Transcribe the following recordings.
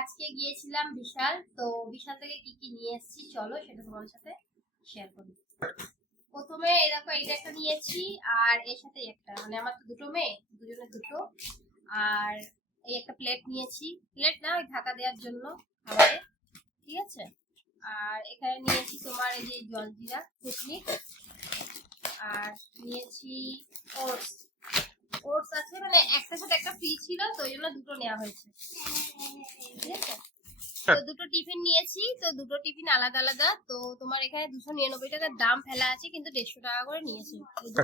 আজকে গিয়েছিলাম বিশাল। তো বিশাল থেকে কি কি নিয়ে এসেছি চলো সেটা তোমার সাথে শেয়ার করি। প্রথমে এই দেখো এইটা একটা নিয়েছি, আর এর সাথে একটা, মানে আমার তো দুটো মেয়ে, দুজনে দুটো। আর এই একটা প্লেট নিয়েছি, প্লেট না ওই ঢাকা দেওয়ার জন্য খাবারে, ঠিক আছে। আর এখানে নিয়েছি তোমার এই যে জলজিরা চটনি, আর নিয়েছি ওটস। ওটস আছে, মানে একটা সাথে একটা ফ্রি ছিল তো ওই জন্য দুটো নেওয়া হয়েছে, ঠিক আছে। তো দুটো টিফিন নিয়েছি, তো দুটো টিফিন আলাদা আলাদা। তো তোমার এখানে 299 টাকার দাম ফেলা আছে, কিন্তু 150 টাকা করে নিয়েছে।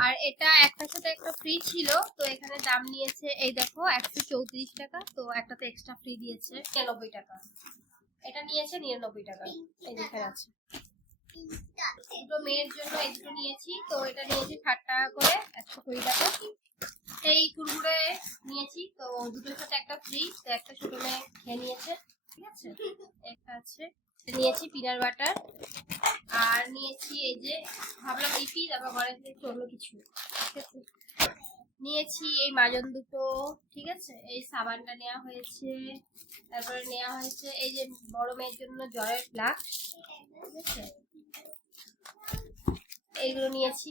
আর এটা একটার সাথে একটা ফ্রি ছিল, তো এখানে দাম নিয়েছে এই দেখো 134 টাকা, তো একটাতে এক্সট্রা ফ্রি দিয়েছে 99 টাকা। এটা নিয়েছে 99 টাকা, এই যেখানে আছে। দুটো মেয়ের জন্য এই দুটো নিয়েছি, তো এটা নিয়েছি 60 টাকা করে, 120 টাকা। এই কুরকুরে নিয়েছি, তো দুটোর সাথে একটা ফ্রি, তো একটা ছোট মেয়ে খেয়ে নিয়েছে, ঠিক আছে। একটা আছে, নিয়েছি পিনাট বাটার। আর নিয়েছি এই যে, ভাবলাম ইপি তারপর ঘরে থেকে অন্য কিছু, ঠিক আছে। নিয়েছি এই মাজন দুটো, ঠিক আছে। এই সাবানটা নেওয়া হয়েছে, তারপরে নেওয়া হয়েছে এই যে বড় মেয়ের জন্য জলের ফ্লাস্ক, ঠিক আছে। এইগুলো নিয়েছি।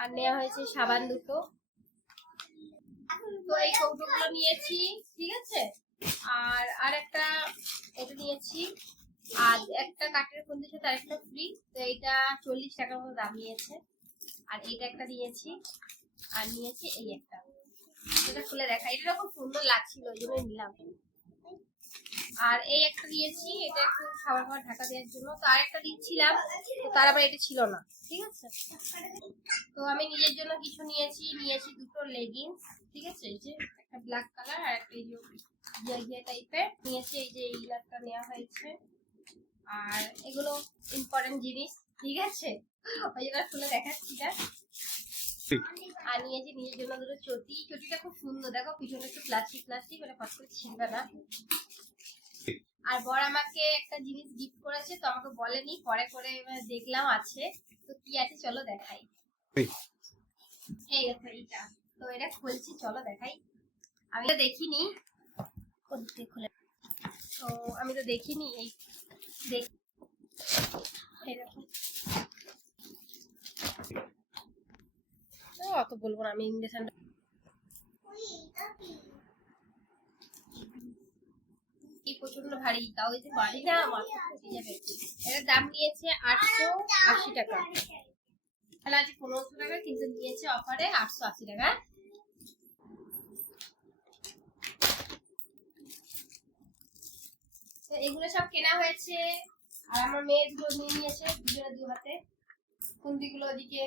আর নেওয়া হয়েছে সাবান দুটো। তো এই কৌটোগুলো নিয়েছি, ঠিক আছে। আর একটা এটা নিয়েছি, আর একটা কাঠের খুন্তির সাথে আরেকটা ফ্রি, তো এইটা 40 টাকার মতো দাম নিয়েছে। আর এইটা একটা নিয়েছি, আর নিয়েছি এই একটা, এটা খুলে দেখা, এটা খুব সুন্দর লাগছিল ওই জন্য নিলাম। আর এই একটা নিয়েছি, এটা একটু খাবার খাবার ঢাকা দেওয়ার জন্য। তো আরেকটা দিচ্ছিলাম, তো তার আবার এটা ছিল না, ঠিক আছে। তো আমি নিজের জন্য কিছু নিয়েছি দুটো লেগিংস, ঠিক আছে। এই যে একটা ব্ল্যাক কালার আর একটা এই যে ঘিয়া ঘিয়া টাইপের নিয়েছি, এই যে এই একটা নেওয়া হয়েছে। আর এগুলো ইম্পর্টেন্ট জিনিস, ঠিক আছে, ওই জন্য খুলে দেখাচ্ছি না। আর নিয়েছি নিজের জন্য দুটো চটি, চটিটা খুব সুন্দর, দেখো পিছনে একটু প্লাস্টিক প্লাস্টিক, মানে ফট করে ছিঁড়বে না। আর বর আমাকে একটা জিনিস গিফট করেছে, তো আমাকে বলেনি, পরে করে দেখলাম আছে, তো কি আছে চলো দেখাই। এই দেখো এইটা, তো এটা খুলছি, চলো দেখাই। আমি তো দেখিনি, খুলে, তো আমি তো দেখিনি, এই দেখ, এই দেখো। অত বলবো না আমি, ইন্ডাকশনটা প্রচন্ড ভারী, তাও এই যে বাড়ি না মাথা ফেটে যাবে। এটার দাম নিয়েছে 880 টাকা, তাহলে আজ 1500 টাকা, কিন্তু নিয়েছে অফারে 880 টাকা। তো এগুলো সব কেনা হয়েছে। আর আমার মেয়ে দুটো নিয়ে নিয়েছে, দুজনে দু হাতে, খুন্তিগুলো ওদিকে